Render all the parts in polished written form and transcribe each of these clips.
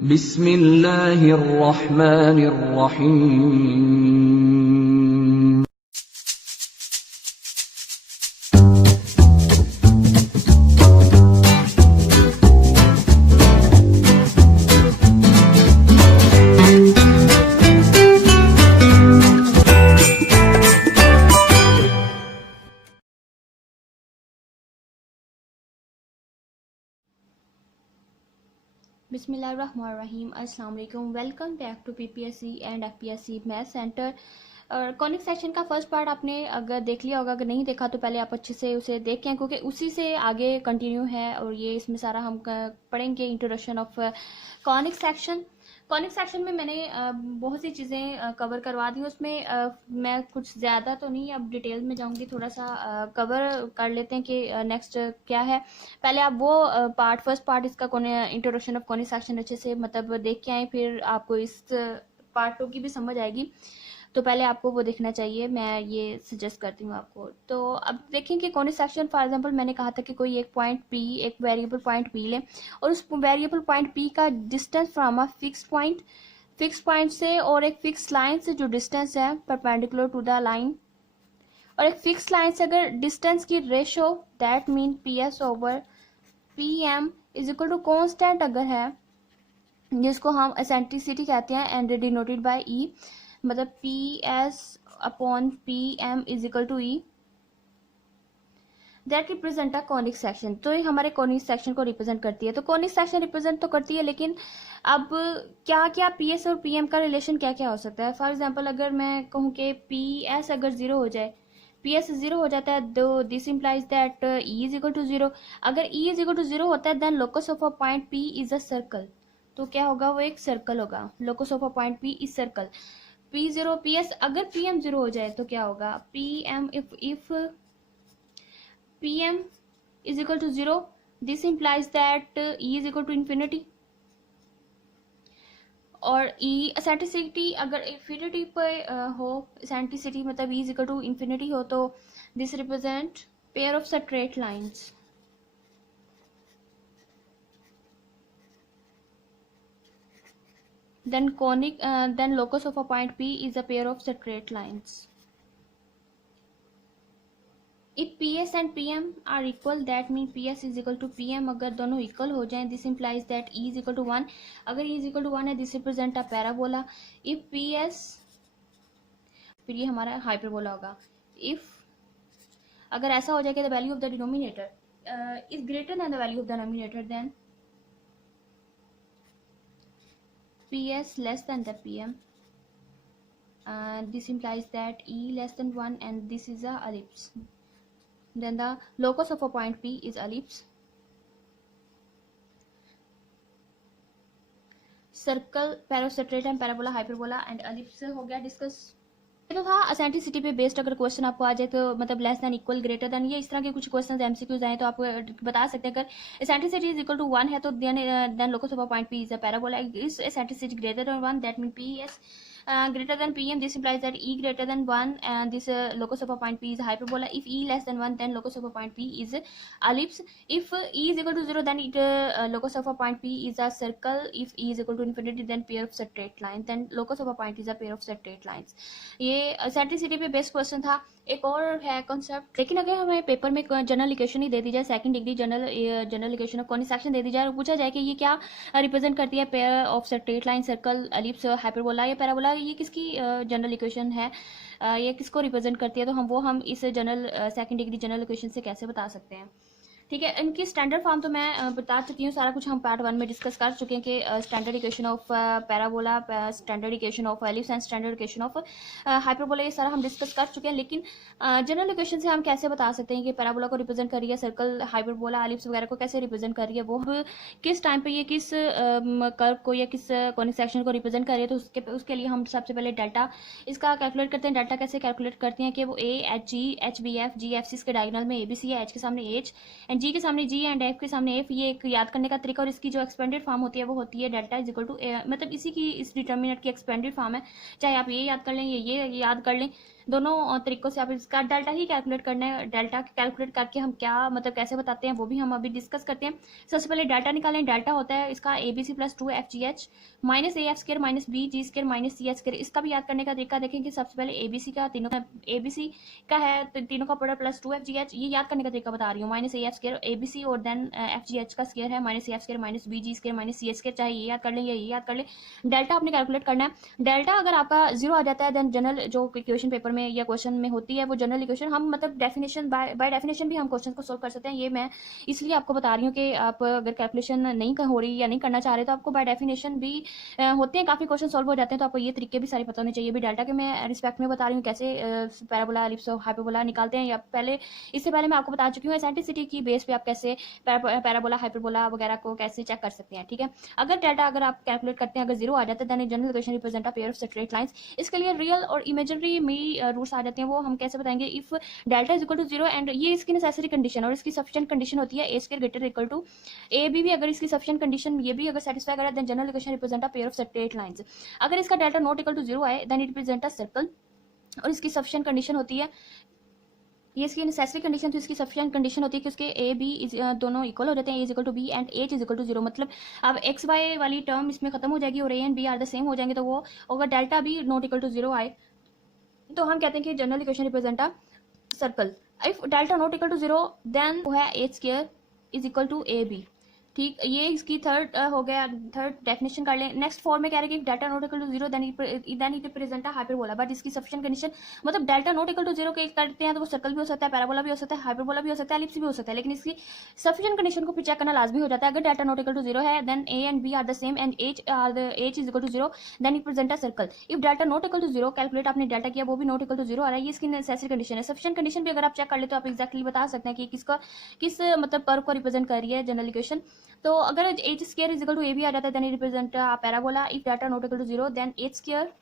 बिस्मिल्लाहिर्रहमानिर्रहीम। बिस्मिल्लाहिर्रहमानिर्रहीम। अस्सलाम वालेकुम। Welcome back to PPSC and FPSC math centre. और कॉनिक सेक्शन का फर्स्ट पार्ट आपने अगर देख लिया होगा, अगर नहीं देखा तो पहले आप अच्छे से उसे देखें, क्योंकि उसी से आगे कंटिन्यू है और ये इसमें सारा हम पढ़ेंगे introduction of conic section. Conic section में मैंने बहुत सी चीज़ें कवर करवा दी। उसमें मैं कुछ ज़्यादा तो नहीं अब डिटेल में जाऊंगी, थोड़ा सा कवर कर लेते हैं कि नेक्स्ट क्या है। पहले आप वो फर्स्ट पार्ट इसका इंट्रोडक्शन ऑफ कॉनिक सेक्शन अच्छे से मतलब देख के आए, फिर आपको इस पार्ट 2 की भी समझ आएगी। तो पहले आपको वो देखना चाहिए, मैं ये सजेस्ट करती हूँ आपको। तो अब देखें कि कॉनिक सेक्शन फॉर एग्जांपल मैंने कहा था कि कोई एक पॉइंट पी, एक वेरिएबल पॉइंट पी लें और उस वेरिएबल पॉइंट पी का distance from a fix point से और एक फिक्स लाइन से जो डिस्टेंस है परपेंडिकुलर टू द लाइन, और एक फिक्स लाइन से अगर डिस्टेंस की ratio that mean P S over P M is equal to constant अगर है, जिसको हम एसेंट्रिसिटी कहते हैं एंड डिनोटेड बाय ई, मतलब P S upon P M is equal to E, that represent a conic section. तो ये हमारे कॉनिक सेक्शन को रिप्रेजेंट करती है। तो कॉनिक सेक्शन रिप्रेजेंट तो करती है, लेकिन अब क्या क्या पी एस और पी एम का रिलेशन क्या क्या हो सकता है। फॉर एग्जाम्पल अगर मैं कहूँ कि पी एस अगर जीरो हो जाए, पी एस जीरो हो जाता है, तो this implies that e is equal to zero. अगर e is equal to zero होता है then locus of a point P is a circle. तो क्या होगा, वो एक सर्कल होगा। Locus of a point P is circle. P zero P S अगर पी एम जीरो हो जाए तो क्या होगा, P M if P M is equal to 0, this implies that E is equal to infinity। और E eccentricity अगर infinity पे हो, एसेंट्रिसिटी मतलब E is equal to infinity हो, तो this represent pair of straight lines। then locus of a point P is a pair of straight lines। If P S and P M are equal that mean P S is equal to P M, अगर दोनों equal हो जाएं this implies that e is equal to one. अगर e is equal to one है this represent a parabola. If P S, फिर ये हमारा hyperbola होगा। इफ अगर ऐसा हो जाए कि the value of the denominator is greater than the value of the denominator, then P S less than the P M, this implies that E less than 1 and this is a ellipse, then the locus of a point P is ellipse। Circle, pair straight and parabola, hyperbola and ellipse हो गया discuss. ये तो था eccentricity पे based. अगर question आपको आ जाए तो मतलब less than, equal, greater than, ये इस तरह के कुछ क्वेश्चन एमसीक्यूज आए तो आप बता सकते हैं। अगर एसेंट्रिसिटी इज इक्वल टू 1 है तो then locus of a point P is a parabola. Is eccentricity greater than 1 that mean P S greater than pm, this implies that E greater than 1 and this locus of a point P is hyperbola। If E less than 1 then locus of a point P is ellipse। If E is equal to 0 then locus of a point P is a circle। If E is equal to infinity then pair of straight lines, then locus of a point is a pair of straight lines। ये eccentricity पे best question था। एक और है concept, लेकिन अगर हमें paper में जनरल इक्वेशन ही दे दी जाए, second degree general equation of conic section दे दी जाए और पूछा जाए कि ये क्या रिप्रेजेंट करती है, pair of straight line, circle, ellipse, hyperbola या पैराबोला, ये किसकी जनरल इक्वेशन है, ये किसको रिप्रेजेंट करती है, तो हम इस general second degree general equation से कैसे बता सकते हैं। ठीक है, इनकी स्टैंडर्ड फॉर्म तो मैं बता चुकी हूँ, सारा कुछ हम पार्ट 1 में डिस्कस कर चुके हैं कि standard equation of parabola, standard equation of ellipse and standard equation of hyperbola, ये सारा हम डिस्कस कर चुके हैं। लेकिन जनरल इक्वेशन से हम कैसे बता सकते हैं कि पैराबोला को रिप्रेजेंट कर रही है, सर्कल, हाइपरबोला, एलिप्स वगैरह को कैसे रिप्रेजेंट कर रही है, वो किस टाइम पे ये किस कर्व को या किस कॉनिक सेक्शन को रिप्रेजेंट कर रही है, तो उसके लिए हम सबसे पहले डेल्टा इसका कैलकुलेट करते हैं। डेल्टा कैसे कैलकुलेट करते हैं कि वो a h g h b f g f c इसके डायगोनल में ए बी सी है, एच के सामने एच एंड जी के सामने जी एंड एफ के सामने एफ, ये एक याद करने का तरीका। और इसकी जो एक्सपेंडेड फॉर्म होती है वो होती है डेल्टा इज इक्वल टू, मतलब इसी की इस डिटर्मिनेंट की एक्सपेंडेड फॉर्म है। चाहे आप ये याद कर लें ये याद कर लें, दोनों तरीकों से आप इसका डेल्टा ही कैलकुलेट करना है। डेल्टा कैलकुलेट करके हम क्या मतलब कैसे बताते हैं वो भी हम अभी डिस्कस करते हैं। सबसे पहले डेल्टा निकालें। डेल्टा होता है इसका a b c plus 2FGH minus a f square minus b g square minus c h square. इसका भी याद करने का तरीका देखें कि सबसे पहले ए बी सी का तीनों का ए बी सी का है तो तीनों का प्रोडक्ट प्लस 2FGH, ये याद करने का तरीका बता रही हूँ। Minus a f square a b c और देन FGH का स्केयर है minus a f square minus b g square minus c h square, चाहे ये याद कर लें या ये याद कर लें। डेल्टा आपने कैलकुलेट करना है। डेल्टा अगर आपका जीरो आ जाता है देन जनरल जो इक्वेशन पेपर में या क्वेश्चन में होती है वो जनरल इक्वेशन हम मतलब डेफिनेशन बाय डेफिनेशन भी हम क्वेश्चन को सोल्व कर सकते हैं। ये मैं इसलिए आपको बता रही हूँ कि आप अगर कैलकुलेशन नहीं हो रही या नहीं करना चाह रहे तो आपको बाय डेफिनेशन भी होते हैं, काफी क्वेश्चन सोल्व हो जाते हैं। तो आपको ये तरीके भी सारे पता होने चाहिए। भी डेल्टा के मैं रिस्पेक्ट में बता रही हूँ कैसे पैराबोला एलिप्स हाइपरबोला निकालते हैं, या पहले इससे पहले मैं आपको बता चुकी हूँ एसेंट्रिसिटी की बेस पे आप कैसे पैराबोला हाइपरबोला वगैरह को कैसे चेक कर सकते हैं। ठीक है, अगर डेल्टा अगर आप कैलकुलेट करते हैं अगर जीरो आ जाता है then general equation represent a pair of straight lines. इसके लिए रियल और इमेजिनरी में रूल्स आ जाते हैं, वो हम कैसे बताएंगे। If delta is equal to zero and ये इसकी नेसेसरी कंडीशन और इसकी सफिशिएंट कंडीशन होती है a square greater equal to a b भी अगर इसकी सफिशिएंट कंडीशन ये भी अगर सेटिस्फाई करे then general equation represent a pair of straight lines. अगर इसका delta not equal to zero आए then it represent a circle और इसकी सफिशिएंट कंडीशन होती है, ये इसकी नेसेसरी कंडीशन तो इसकी सफिशिएंट कंडीशन होती है कि उसके ए बी दोनों इक्वल हो जाते हैं, a is equal to b and h is equal to zero. मतलब अब एक्स वाई वाली टर्म इसमें खत्म हो जाएगी और a and b are the same हो जाएंगे। तो वो अगर डेल्टा भी नॉट इक्वल टू जीरो आए तो हम कहते हैं कि general equation represent a circle. If delta not equal to zero then वो है h square is equal to a b. ठीक, ये इसकी थर्ड हो गया, थर्ड डेफिनेशन कर लें। नेक्स्ट फॉर में कह रहे हैं कि delta not equal to zero then it represent a hyperbola, but इसकी सफिशिएंट कंडीशन मतलब delta not equal to zero के करते हैं तो वो सर्कल भी हो सकता है, पैराबोला भी हो सकता है, हाइपरबोला भी हो सकता है, एलिप्स भी हो सकता है। लेकिन इसकी सफिशिएंट कंडीशन को फिर चेक करना लाजमी हो जाता है। अगर delta not equal to zero है then a and b are the same and h is equal to zero then it present a circle. If delta not equal to zero calculate आपने delta किया वो भी not equal to zero आ रहा है, ये इसकी नेसेसरी कंडीशन है। सफिशिएंट कंडीशन भी अगर आप चेक कर ले तो आप एक्जैक्टली बता सकते हैं कि किसका किस मतलब कर्व को रिप्रेजेंट कर रही है जनरल इक्वेशन। तो अगर h square is equal to a b आ जाता है then it represent parabola. If delta not equal to zero then h square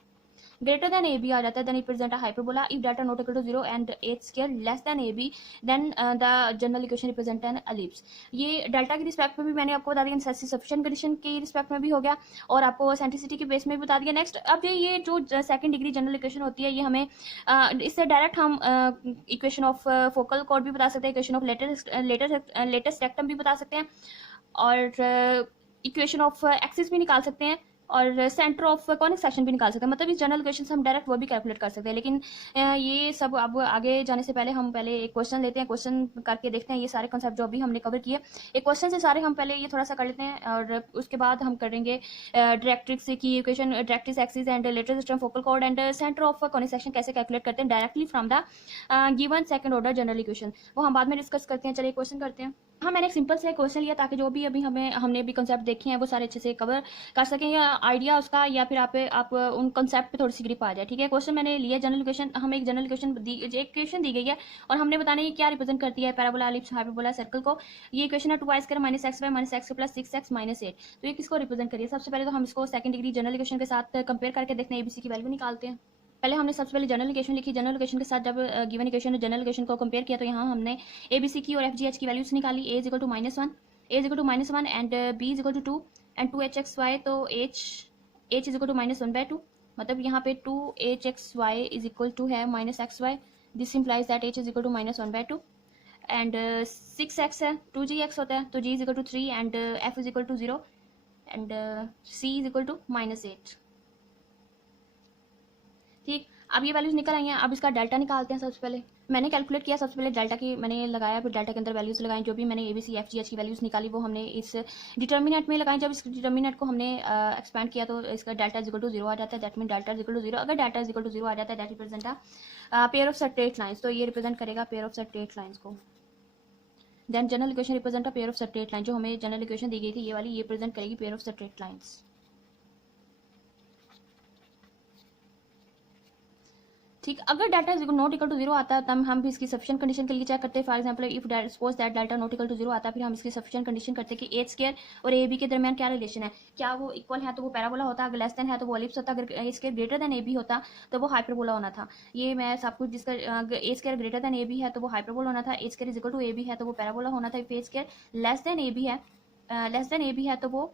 greater than a b आ जाता है then it present a hyperbola. If delta not equal to zero and h square less than a b then the general equation represent an ellipse. ये delta की respect में भी मैंने आपको बता दिया, सफिशिएंट कंडीशन की रिस्पेक्ट में भी हो गया और आपको एसेंट्रिसिटी के बेस में भी बता दिया। नेक्स्ट अब ये जो सेकंड डिग्री जनरल इक्वेशन होती है ये हमें इससे डायरेक्ट हम इक्वेशन ऑफ फोकल कॉर्ड भी बता सकते हैं, इक्वेशन ऑफ लेटेस्ट रेक्टम भी बता सकते हैं और इक्वेशन ऑफ एक्सिस भी निकाल सकते हैं और सेंटर ऑफ कॉनिक सेक्शन भी निकाल सकते हैं। मतलब इस जनरल इक्वेशन से हम डायरेक्ट वो भी कैलकुलेट कर सकते हैं। लेकिन ये सब अब आगे जाने से पहले हम पहले एक क्वेश्चन लेते हैं, क्वेश्चन करके देखते हैं ये सारे कॉन्सेप्ट जो अभी हमने कवर किए। एक क्वेश्चन से सारे हम पहले ये थोड़ा सा कर लेते हैं और उसके बाद हम करेंगे डायरेक्ट्रिक्स की equation, directrix axis and later system focal cord and centre of conic section कैसे कैलकुलेट करते हैं directly from the given second order general equation, वो हम बाद में डिस्कस करते हैं। चलिए क्वेश्चन करते हैं। हाँ, मैंने एक सिंपल से क्वेश्चन लिया ताकि जो भी अभी हमने अभी कंसेप्ट देखे हैं वो सारे अच्छे से कवर कर सकें या आइडिया उसका या फिर आप उन कंसेप्ट पे थोड़ी सी ग्रिप आ जाए। ठीक है, क्वेश्चन मैंने लिया जनरल इक्वेशन, हमें एक जनरल इक्वेशन दी गई है और हमने बताना है क्या रिप्रेजेंट करती है पैराबोला एलिप्स हाइपरबोला सर्कल को। ये इक्वेशन है 2y square minus x y minus x plus 6x minus 8। तो ये किसको रिप्रेजेंट करिए। सबसे पहले तो हम इसको सेकंड डिग्री जनरल इक्वेशन के साथ कंपेयर करके देखते हैं, एबीसी की वैल्यू निकालते हैं। पहले हमने सबसे पहले जनरल इक्वेशन लिखी, जनरल इक्वेशन के साथ जब गिवन इक्वेशन जनरल इक्वेशन को कंपेयर किया तो यहाँ हमने एबीसी की और एफजीएच की वैल्यूज निकाली। A is equal to -1, a is equal to -1 and b is equal to 2 and 2hxy, तो h इज इक्वल टू -1/2। मतलब यहाँ पे 2hxy इज इक्वल टू है -xy, this implies that h is equal to -1/2 and 6x है 2gx होता है, तो g is equal to 3 and f is equal to 0 and c is equal to -8। ठीक, अब ये वैल्यूज निकल आई हैं। अब इसका डेल्टा निकालते हैं। सबसे पहले मैंने कैलकुलेट किया, सबसे पहले डेल्टा की मैंने लगाया, फिर डेल्टा के अंदर वैल्यूज लगाई। जो भी मैंने एबीसी एफजीएच की वैल्यूज निकाली वो हमने इस डिटर्मिनेंट में लगाई। जब इस डिटर्मिनेंट को हमने एक्सपैंड किया तो इसका डेल्टा इज इक्वल टू 0 आ जाता है, that mean delta is equal to 0। अगर डेल्टा इज इक्वल टू 0 आ जाता है that represent a pair of straight lines, तो ये रिप्रेजेंट करेगा पेयर ऑफ स्ट्रेट लाइंस को। Then general equation represent a pair of straight line, जो हमें जनरल इक्वेशन दी गई थी ये वाली, ये रिप्रेजेंट करेगी पेयर ऑफ स्ट्रेट लाइंस। ठीक, अगर डाटा नॉट इक्वल टू 0 आता है तब हम भी इसकी सफिशिएंट कंडीशन के लिए चेक करते हैं। For example if suppose that data not equal to 0 आता है, फिर हम इसकी सफिशिएंट कंडीशन करते हैं कि एच स्क्वायर और ए बी के दरमियान क्या रिलेशन है, क्या वो इक्वल है तो वो पैराबोला होता, अगर लेस देन है तो वो एलिप्स होता, अगर a square greater than a b होता तो वो हाइपरबोला होना था। ये मैं सब कुछ जिसका a square greater than a b है तो वो हाइपरबोला होना था, a square is equal to a b है तो वो पैराबोला होना था, a square less than a b है तो वो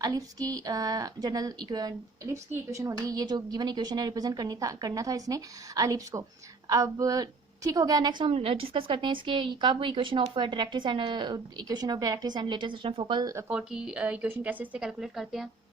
अलिप्स की जनरल अलिप्स की इक्वेशन होगी, ये जो गिवन इक्वेशन है रिप्रेजेंट करना था इसने अलिप्स को। अब ठीक हो गया। नेक्स्ट हम डिस्कस करते हैं इसके कब equation of directrix and later system focal code की इक्वेशन कैसे इससे कैलकुलेट करते हैं।